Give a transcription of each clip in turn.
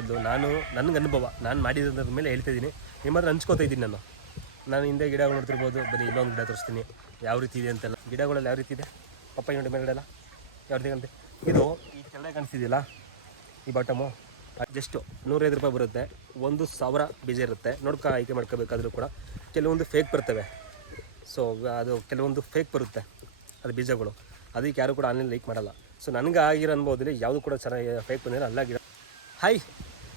ಅದು ನನಗೆ ಅನುಭವ ನಾನು ಮಾಡಿರೋದ್ರ ಮೇಲೆ ಹೇಳ್ತಾ ಇದ್ದೀನಿ, ನಿಮ್ಮ ಹತ್ರ ಹಂಚ್ಕೋತಾ ಇದ್ದೀನಿ. ನಾನು ಹಿಂದೆ ಗಿಡಗಳು ನೋಡ್ತಿರ್ಬೋದು. ಬನ್ನಿ ಇಲ್ಲೊಂದು ಗಿಡ ತೋರಿಸ್ತೀನಿ ಯಾವ ರೀತಿ ಇದೆ ಅಂತೆಲ್ಲ. ಗಿಡಗಳೆಲ್ಲ ಯಾವ ರೀತಿ ಇದೆ, ಪಪ್ಪಾಯಿ ನೋಡಿ ಮೇಲ್ಗಡೆಲ್ಲ ಯಾವ ರೀತಿ ಕಾಣುತ್ತೆ. ಇದು ಈ ಕೆಳಗಡೆ ಕಾಣಿಸ್ತಿದೆಯಲ್ಲ, ಈ ಬಾಟಮು ಜಸ್ಟು 105 ರೂಪಾಯಿ ಬರುತ್ತೆ. 1000 ಬೀಜ ಇರುತ್ತೆ. ಆಯ್ಕೆ ಮಾಡ್ಕೋಬೇಕಾದ್ರೂ ಕೂಡ ಕೆಲವೊಂದು ಫೇಕ್ ಬರ್ತವೆ. ಸೊ ಅದು ಕೆಲವೊಂದು ಫೇಕ್ ಬರುತ್ತೆ ಅದು ಬೀಜಗಳು, ಅದಕ್ಕೆ ಯಾರು ಕೂಡ ಆನ್ಲೈನ್ ಲೈಕ್ ಮಾಡಲ್ಲ. ಸೊ ನನಗೆ ಆಗಿರೋ ಅನ್ಬೋದಲ್ಲಿ ಯಾವುದು ಕೂಡ ಚೆನ್ನಾಗಿ ಫೇಕ್ ಬಂದಿಲ್ಲ ಅಲ್ಲ ಗಿಡ. ಹಾಯ್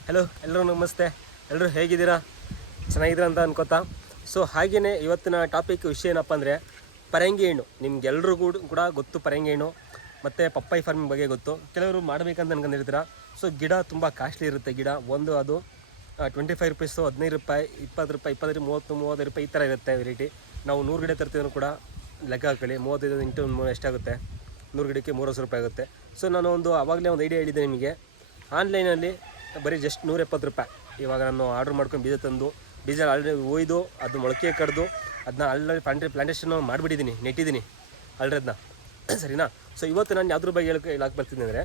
ಹಲೋ ಎಲ್ಲರೂ ನಮಸ್ತೆ. ಎಲ್ಲರೂ ಹೇಗಿದ್ದೀರಾ, ಚೆನ್ನಾಗಿದ್ದೀರಾ ಅಂತ ಅನ್ಕೋತಾ. ಸೊ ಹಾಗೆಯೇ ಇವತ್ತಿನ ಟಾಪಿಕ್ ವಿಷಯ ಏನಪ್ಪ ಅಂದರೆ ಪರಂಗಿ ಹಣ್ಣು. ನಿಮ್ಗೆಲ್ರಿಗೂ ಕೂಡ ಗೊತ್ತು ಪರಂಗಿ ಹಣ್ಣು ಮತ್ತು ಪಪ್ಪಾಯಿ ಫಾರ್ಮಿಂಗ್ ಬಗ್ಗೆ ಗೊತ್ತು. ಕೆಲವರು ಮಾಡಬೇಕಂತ ಅನ್ಕೊಂಡಿರ್ತೀರ. ಸೊ ಗಿಡ ತುಂಬ ಕಾಸ್ಟ್ಲಿ ಇರುತ್ತೆ. ಗಿಡ ಒಂದು ಅದು 25 ರೂಪೀಸು, 15 ರೂಪಾಯಿ, 20 ರೂಪಾಯಿ, 25, 30, 35 ರೂಪಾಯಿ ಈ ಥರ ಇರುತ್ತೆ ವೆರೈಟಿ. ನಾವು 100 ಗಿಡ ತರ್ತೀವಿ ಕೂಡ ಲೆಕ್ಕ ಹಾಕೊಳ್ಳಿ, 35 ಇಂಟು 3 ಎಷ್ಟಾಗುತ್ತೆ, 100 ಗಿಡಕ್ಕೆ 300 ರೂಪಾಯಿ ಆಗುತ್ತೆ. ಸೊ ನಾನು ಆವಾಗಲೇ ಒಂದು ಐಡಿಯಾ ಹೇಳಿದ್ದೆ ನಿಮಗೆ. ಆನ್ಲೈನಲ್ಲಿ ಬರೀ ಜಸ್ಟ್ 170 ರೂಪಾಯಿ. ಇವಾಗ ನಾನು ಆರ್ಡ್ರ್ ಮಾಡ್ಕೊಂಡು ಬೀಜ ತಂದು ಬೀಜ ಆಲ್ರೆಡಿ ಒಯ್ದು ಅದು ಮೊಳಕೆ ಕಡ್ದು ಅದನ್ನ ಆಲ್ರೆಡಿ ಪ್ಲಾಂಟೇಷನ್ ಮಾಡಿಬಿಟ್ಟಿದ್ದೀನಿ, ನೆಟ್ಟಿದ್ದೀನಿ ಆಲ್ರೆಡಿ ಅದನ್ನ, ಸರಿನಾ. ಸೊ ಇವತ್ತು ನಾನು ಯಾವ್ದ್ರ ಬಗ್ಗೆ ಹೇಳಕ್ಕೆ ಬರ್ತೀನಿ ಅಂದರೆ,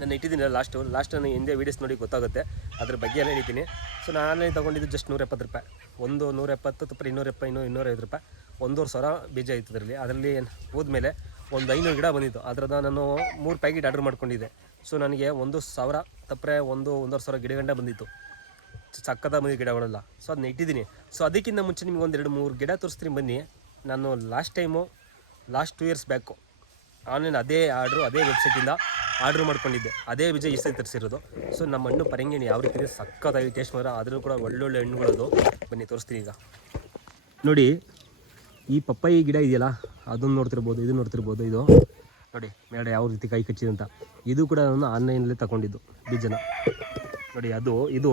ನಾನು ಇಟ್ಟಿದ್ದೀನಿ ಲಾಸ್ಟ್ ನಾನು ಹಿಂದೆ ವೀಡಿಯೋಸ್ ನೋಡಿ ಗೊತ್ತಾಗುತ್ತೆ ಅದ್ರ ಬಗ್ಗೆ ಎಲ್ಲ ಹೇಳಿದ್ದೀನಿ. ಸೊ ನಾನು ಆನ್ಲೈನ್ ತೊಗೊಂಡಿದ್ದು ಜಸ್ಟ್ 170 ರೂಪಾಯಿ. 170 ತುಪ್ಪರಿ 250 ರೂಪಾಯಿ. 1,500 ಬೀಜ ಇತ್ತು ಅದರಲ್ಲಿ ಹೋದ್ಮೇಲೆ ಒಂದು 500 ಗಿಡ ಬಂದಿತ್ತು. ಅದರದ ನಾನು 3 ಪ್ಯಾಕೆಟ್ ಆರ್ಡ್ರ್ ಮಾಡ್ಕೊಂಡಿದ್ದೆ. ಸೊ ನನಗೆ 1,000 ತಪ್ಪರೆ 1,500 ಗಿಡಗಂಡ ಬಂದಿತ್ತು. ಸಕ್ಕದ ಬಂದಿದ್ದು ಗಿಡಗಳೆಲ್ಲ. ಸೊ ಅದನ್ನ ಇಟ್ಟಿದ್ದೀನಿ. ಸೊ ಅದಕ್ಕಿಂತ ಮುಂಚೆ ನಿಮ್ಗೆ 1-2-3 ಗಿಡ ತೋರಿಸ್ತೀನಿ ಬನ್ನಿ. ನಾನು ಲಾಸ್ಟ್ 2 ಇಯರ್ಸ್ ಬ್ಯಾಕು ಆನ್ಲೈನ್ ಅದೇ ವೆಬ್ಸೈಟಿಂದ ಆರ್ಡ್ರ್ ಮಾಡ್ಕೊಂಡಿದ್ದೆ. ಅದೇ ಬೀಜ ಈ ಸರಿ ತರಿಸಿರೋದು. ಸೊ ನಮ್ಮ ಹಣ್ಣು ಪರಂಗಿ ಹಣ್ಣು ಯಾವ ರೀತಿ ಇದೆ, ಸಕ್ಕತ್ತಾಗಿ ಟೇಸ್ಟ್ ಮಾತ್ರ. ಆದರೂ ಕೂಡ ಒಳ್ಳೊಳ್ಳೆ ಹಣ್ಣುಗಳದು. ಬನ್ನಿ ತೋರಿಸ್ತೀನಿ ಈಗ. ನೋಡಿ ಈ ಪಪ್ಪಾಯಿ ಗಿಡ ಇದೆಯಲ್ಲ, ಅದನ್ನು ನೋಡ್ತಿರ್ಬೋದು, ಇದು ನೋಡ್ತಿರ್ಬೋದು. ಇದು ನೋಡಿ ಮೇಲ್ಗಡೆ ಯಾವ ರೀತಿ ಕೈ ಕಚ್ಚಿದೆ ಅಂತ. ಇದು ಕೂಡ ನಾನು ಆನ್ಲೈನಲ್ಲೇ ತಗೊಂಡಿದ್ದು ಬೀಜನ. ನೋಡಿ ಇದು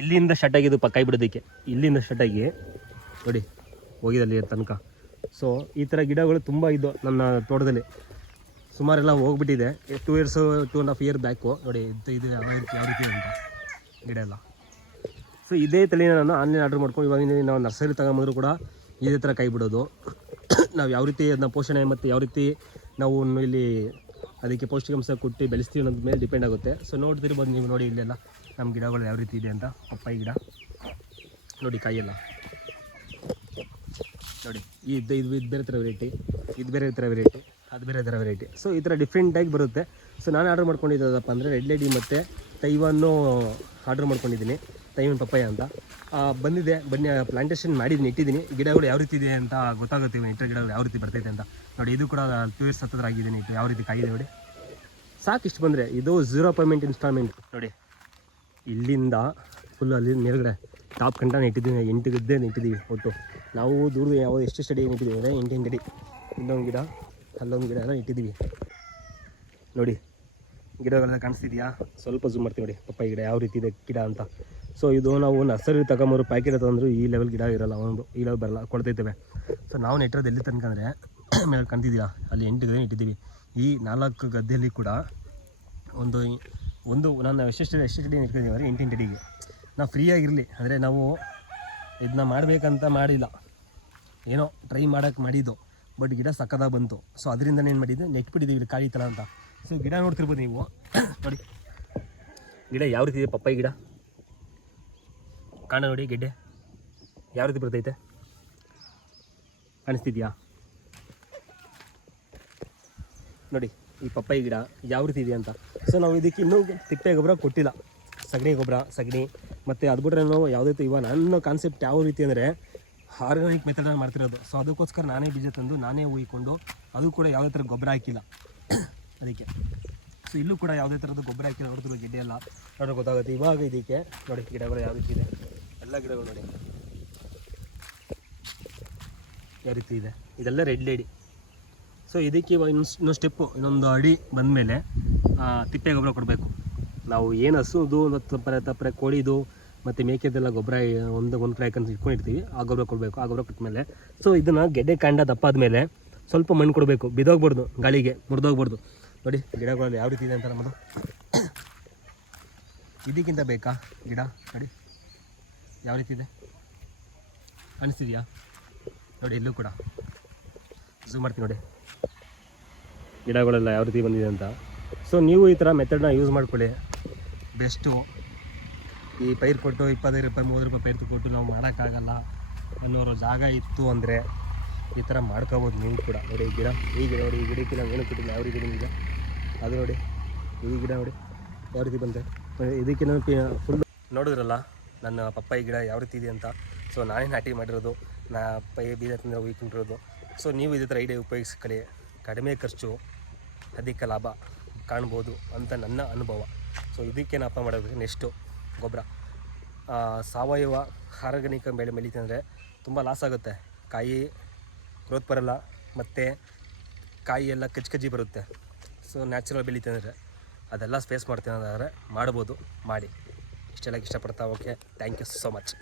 ಇಲ್ಲಿಂದ ಸ್ಟಾರ್ಟ್ ಆಗಿದ್ದು ಕೈ ಬಿಡೋದಕ್ಕೆ. ಇಲ್ಲಿಂದ ಸ್ಟಾರ್ಟ್ ಆಗಿ ನೋಡಿ ಹೋಗಿದಲ್ಲಿ ತನಕ. ಸೊ ಈ ಥರ ಗಿಡಗಳು ತುಂಬ ಇದ್ದು ನನ್ನ ತೋಟದಲ್ಲಿ. ಸುಮಾರೆಲ್ಲ ಹೋಗ್ಬಿಟ್ಟಿದೆ. 2 ಇಯರ್ಸ್ 2.5 ಇಯರ್ ಬ್ಯಾಕು. ನೋಡಿ ಇದು ಯಾವ ರೀತಿ ಅಂತ ಗಿಡ ಎಲ್ಲ. ಸೊ ಇದೇ ತಲೆನ ನಾನು ಆನ್ಲೈನ್ ಆರ್ಡ್ರ್ ಮಾಡ್ಕೊಂಡು ಇವಾಗ ನಾವು ನರ್ಸರಿ ತಗೊಂಬಂದ್ರು ಕೂಡ ಇದೇ ಥರ ಕೈ ಬಿಡೋದು. ನಾವು ಯಾವ ರೀತಿ ಅದನ್ನ ಪೋಷಣೆ ಮತ್ತು ಯಾವ ರೀತಿ ನಾವು ಇಲ್ಲಿ ಅದಕ್ಕೆ ಪೌಷ್ಟಿಕಾಂಶ ಕೊಟ್ಟು ಬೆಳೆಸ್ತೀವಿ ಅನ್ನೋದ್ರ ಮೇಲೆ ಡಿಪೆಂಡ್ ಆಗುತ್ತೆ. ಸೊ ನೋಡ್ತಿರ್ಬೋದು ನೀವು. ನೋಡಿ ಇಲ್ಲೆಲ್ಲ ನಮ್ಮ ಗಿಡಗಳು ಯಾವ ರೀತಿ ಇದೆ ಅಂತ. ಪಪ್ಪಾಯಿ ಗಿಡ ನೋಡಿ, ಕಾಯಿಯೆಲ್ಲ ನೋಡಿ. ಇದು ಬೇರೆ ಥರ ವೆರೈಟಿ, ಇದು ಬೇರೆ ಥರ ವೆರೈಟಿ, ಅದು ಬೇರೆ ಥರ ವೆರೈಟಿ. ಸೊ ಈ ಥರ ಡಿಫ್ರೆಂಟಾಗಿ ಬರುತ್ತೆ. ಸೊ ನಾನು ಆರ್ಡ್ರ್ ಮಾಡ್ಕೊಂಡಿದ್ದಪ್ಪ ಅಂದರೆ ರೆಡ್ ಲೇಡಿ ಮತ್ತು ತೈವಾನು ಆರ್ಡ್ರ್ ಮಾಡ್ಕೊಂಡಿದ್ದೀನಿ. ತೈವಾನ್ ಪಪ್ಪಾಯ ಅಂತ ಬಂದಿದೆ. ಬನ್ನಿ ಪ್ಲಾಂಟೇಷನ್ ಮಾಡಿದ್ದೀನಿ, ಇಟ್ಟಿದ್ದೀನಿ. ಗಿಡಗಳು ಯಾವ ರೀತಿ ಇದೆ ಅಂತ ಗೊತ್ತಾಗುತ್ತೆ. ಇಟ್ಟರೆ ಗಿಡಗಳು ಯಾವ ರೀತಿ ಬರ್ತೈತೆ ಅಂತ ನೋಡಿ. ಇದು ಕೂಡ 2 ಇಯರ್ಸ್ ಹತ್ತಿರ ಆಗಿದ್ದೀನಿ. ಯಾವ ರೀತಿ ಕಾಯಿದೆ ನೋಡಿ. ಸಾಕು ಇಷ್ಟು ಬಂದರೆ. ಇದು 0 ಪೇಮೆಂಟ್ ಇನ್ಸ್ಟಾಲ್ಮೆಂಟ್ ನೋಡಿ. ಇಲ್ಲಿಂದ ಫುಲ್ ಅಲ್ಲಿ ಮೇಲ್ಗಡೆ ಟಾಪ್ ಕಂಟಾನ ಇಟ್ಟಿದ್ದೀನಿ. 8 ಗದ್ದೆ ಇಟ್ಟಿದ್ದೀವಿ ಒಟ್ಟು. ನಾವು ದೂರ ಎಷ್ಟು ಸ್ಟಡಿ ಇಟ್ಟಿದ್ದೀವಿ ಅಂದರೆ 8 ಅಡಿ. ಇಲ್ಲೊಂದು ಗಿಡ, ಅಲ್ಲೊಂದು ಗಿಡ ಎಲ್ಲ ಇಟ್ಟಿದ್ದೀವಿ ನೋಡಿ. ಗಿಡಗಳೆಲ್ಲ ಕಾಣಿಸ್ತಿದೆಯಾ? ಸ್ವಲ್ಪ ಝೂಮ್ ಮಾಡ್ತೀವಿ ನೋಡಿ. ಪಪ್ಪಾಯಿ ಗಿಡ ಯಾವ ರೀತಿ ಇದೆ ಗಿಡ ಅಂತ. ಸೊ ಇದು ನಾವು ನರ್ಸರಿ ತಗೊಂಬರು ಪ್ಯಾಕೆಟ್ ತಂದರೂ ಈ ಲೆವೆಲ್ ಗಿಡ ಇರೋಲ್ಲ, ಈ ಲೆವೆಲ್ ಬರಲ್ಲ, ಕೊಡ್ತೈತೇವೆ. ಸೊ ನಾವು ನೆಟ್ಟಿರೋದು ಎಲ್ಲಿ ತನಕ ಅಂದರೆ ಮೇಲೆ ಕಾಣ್ತಿದ್ದೀಯಾ ಅಲ್ಲಿ 8 ಗದ್ದೆ ಇಟ್ಟಿದ್ದೀವಿ. ಈ 4 ಗದ್ದೆಯಲ್ಲಿ ಕೂಡ ಒಂದು ನಾನು ಎಷ್ಟು ಅಡಿ ಇಟ್ಕೊಂಡಿದ್ದೀವಿ ಅಂದರೆ 8 ಅಡಿಗೆ. ನಾವು ಫ್ರೀಯಾಗಿರಲಿ ಅಂದರೆ ನಾವು ಇದನ್ನ ಮಾಡಬೇಕಂತ ಮಾಡಿಲ್ಲ, ಏನೋ ಟ್ರೈ ಮಾಡೋಕ್ಕೆ ಮಾಡಿದ್ದು. ಬಟ್ ಗಿಡ ಸಕ್ಕದಾಗಿ ಬಂತು. ಸೊ ಅದರಿಂದ ಏನು ಮಾಡಿದ್ದೆ, ನೆಟ್ಬಿಟ್ಟಿದ್ದೀವಿ ಕಾಳಿ ಥರ ಅಂತ. ಸೊ ಗಿಡ ನೋಡ್ತಿರ್ಬೋದು ನೀವು ನೋಡಿ. ಗಿಡ ಯಾವ ರೀತಿ ಇದೆ, ಪಪ್ಪಾಯಿ ಗಿಡ ಕಾಣ ನೋಡಿ. ಗೆಡ್ಡೆ ಯಾವ ರೀತಿ ಬರ್ತೈತೆ ಕಾಣಿಸ್ತಿದ್ಯಾ ನೋಡಿ. ಈ ಪಪ್ಪಾಯಿ ಗಿಡ ಯಾವ ರೀತಿ ಇದೆ ಅಂತ. ಸೊ ನಾವು ಇದಕ್ಕೆ ಇನ್ನೂ ತಿಪ್ಪೆ ಗೊಬ್ಬರ ಕೊಟ್ಟಿಲ್ಲ. ಸಗಣಿ ಗೊಬ್ಬರ, ಸಗಣಿ ಮತ್ತು ಅದು ಬಿಟ್ಟರೆ ನಾವು ಯಾವುದೇ ಇವಾಗ ನನ್ನ ಕಾನ್ಸೆಪ್ಟ್ ಯಾವ ರೀತಿ ಅಂದರೆ ಆರ್ಗಾನಿಕ್ ಮೆಥಡಲ್ಲಿ ಮಾಡ್ತಿರೋದು. ಸೊ ಅದಕ್ಕೋಸ್ಕರ ನಾನೇ ಬೀಜ ತಂದು ನಾನೇ ಹುಯ್ಕೊಂಡು, ಅದು ಕೂಡ ಯಾವುದೇ ಥರ ಗೊಬ್ಬರ ಹಾಕಿಲ್ಲ ಅದಕ್ಕೆ. ಸೊ ಇಲ್ಲೂ ಕೂಡ ಯಾವುದೇ ಥರದ್ದು ಗೊಬ್ಬರ ಹಾಕಿಲ್ಲ. ನೋಡ್ತಿರೋ ಗಿಡ ಎಲ್ಲ ನೋಡೋಕೆ ಗೊತ್ತಾಗುತ್ತೆ ಇವಾಗ. ಇದಕ್ಕೆ ನೋಡಿ ಗಿಡಗಳು ಯಾವ ರೀತಿ ಇದೆ, ಎಲ್ಲ ಗಿಡಗಳು ನೋಡಿ ಯಾವ ರೀತಿ ಇದೆ. ಇದೆಲ್ಲ ರೆಡ್ ಲೇಡಿ. ಸೊ ಇದಕ್ಕೆ ಇನ್ನೊಂದು ಸ್ಟೆಪ್ಪು, ಇನ್ನೊಂದು ಅಡಿ ಬಂದಮೇಲೆ ತಿಪ್ಪೆ ಗೊಬ್ಬರ ಕೊಡಬೇಕು. ನಾವು ಏನು ಹಸುದು ತಪ್ಪರೆ ಕೋಳಿದು ಮತ್ತು ಮೇಕೆದೆಲ್ಲ ಗೊಬ್ಬರ ಒಂದು ಕಡೆ ಹಾಕೊಂಡು ಇಟ್ಕೊಂಡಿರ್ತೀವಿ, ಆ ಗೊಬ್ಬರ ಕೊಡಬೇಕು. ಆ ಗೊಬ್ಬರ ಕೊಟ್ಟಮೇಲೆ ಸೊ ಇದನ್ನು ಗೆಡ್ಡೆ ಕಾಂಡ ದಪ್ಪಾದ ಮೇಲೆ ಸ್ವಲ್ಪ ಮಣ್ಣು ಕೊಡಬೇಕು. ಬಿದ್ದೋಗ್ಬಾರ್ದು, ಗಾಳಿಗೆ ಮುರಿದೋಗ್ಬಾರ್ದು. ನೋಡಿ ಗಿಡಗಳಲ್ಲಿ ಯಾವ ರೀತಿ ಇದೆ ಅಂತ ನಮ್ಮದು. ಇದಕ್ಕಿಂತ ಬೇಕಾ ಗಿಡ ನೋಡಿ ಯಾವ ರೀತಿ ಇದೆ ಅನಿಸ್ತಿದೆಯಾ ನೋಡಿ. ಇಲ್ಲೂ ಕೂಡ ಝೂಮ್ ಮಾಡ್ತೀನಿ ನೋಡಿ ಗಿಡಗಳೆಲ್ಲ ಯಾವ ರೀತಿ ಬಂದಿದೆ ಅಂತ. ಸೊ ನೀವು ಈ ಥರ ಮೆಥಡ್ನ ಯೂಸ್ ಮಾಡ್ಕೊಳ್ಳಿ, ಬೆಸ್ಟು. ಈ ಪೈರು ಕೊಟ್ಟು 25 ರೂಪಾಯಿ 30 ರೂಪಾಯಿ ಪೈರು ಕೊಟ್ಟು ನಾವು ಮಾಡೋಕ್ಕಾಗಲ್ಲ ಅನ್ನೋರು ಜಾಗ ಇತ್ತು ಅಂದರೆ ಈ ಥರ ಮಾಡ್ಕೋಬೋದು ನೀವು ಕೂಡ. ನೋಡಿ ಈ ಗಿಡ ನೋಡಿ, ಈ ಗಿಡಕ್ಕೆ ನಾವು ಏನು ಕೊಟ್ಟಿಲ್ಲ, ಯಾವ ರೀತಿ ಬಂದಿದೆ ಅದು ನೋಡಿ. ಈ ಗಿಡ ನೋಡಿ ಯಾವ ರೀತಿ ಬಂದೆ, ಇದಕ್ಕೆ ನಾನು ಫುಲ್ ನೋಡಿದ್ರಲ್ಲ ನನ್ನ ಪಪ್ಪಾಯಿ ಗಿಡ ಯಾವ ರೀತಿ ಇದೆ ಅಂತ. ಸೊ ನಾನೇ ನಾಟಿ ಮಾಡಿರೋದು, ಪಪ್ಪಾಯಿ ಬೀಜ ತಂದರೆ ಉಯ್ಕೊಂಡಿರೋದು. ಸೊ ನೀವು ಇದೇ ಥರ ಐಡಿಯಾ ಉಪಯೋಗಿಸ್ಕೊಳ್ಳಿ, ಕಡಿಮೆ ಖರ್ಚು ಅಧಿಕ ಲಾಭ ಕಾಣ್ಬೋದು ಅಂತ ನನ್ನ ಅನುಭವ. ಸೊ ಇದಕ್ಕೇನಪ್ಪ ಮಾಡೋದು, ನೆಕ್ಸ್ಟು ಗೊಬ್ಬರ ಸಾವಯವ ಆರ್ಗಾನಿಕ್ ಬೆಳೆ ಬೆಳೀತಂದರೆ ತುಂಬ ಲಾಸ್ ಆಗುತ್ತೆ. ಕಾಯಿ ಗ್ರೋತ್ ಬರೋಲ್ಲ, ಮತ್ತು ಕಾಯಿ ಎಲ್ಲ ಕಜ್ಜಿ ಬರುತ್ತೆ. ಸೊ ನ್ಯಾಚುರಲ್ ಬೆಳೀತಂದರೆ ಅದೆಲ್ಲ ಸ್ಪೇಸ್ ಮಾಡ್ತೀನಿ ಅಂದರೆ ಮಾಡ್ಬೋದು, ಮಾಡಿ. ಇಷ್ಟೆಲ್ಲ ಇಷ್ಟಪಡ್ತಾ. Okay, thank you so much.